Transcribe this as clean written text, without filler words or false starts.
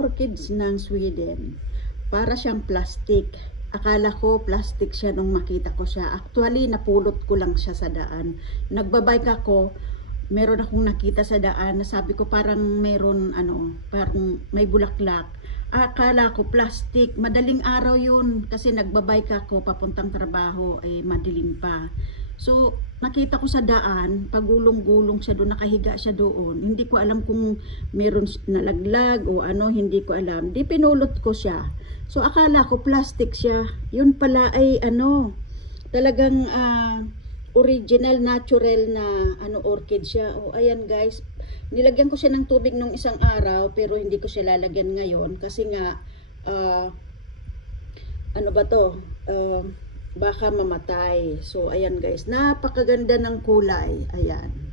orchids ng Sweden. Para siyang plastic. Akala ko plastic siya nung makita ko siya. Actually, napulot ko lang siya sa daan. Nagbabike ako, meron akong nakita sa daan na sabi ko parang meron parang may bulaklak. Akala ko plastic. Madaling araw yun kasi nagbabike ako papuntang trabaho, madilim pa. So, nakita ko sa daan, pagulong-gulong siya doon, nakahiga siya doon. Hindi ko alam kung meron nalaglag o hindi ko alam. Di pinulot ko siya. So, akala ko plastic siya. Yun pala ay talagang original, natural na orchid siya. O, ayan guys. Nilagyan ko siya ng tubig nung isang araw, pero hindi ko siya lalagyan ngayon. Kasi nga, baka mamatay. So, ayan guys. Napakaganda ng kulay. Ayan.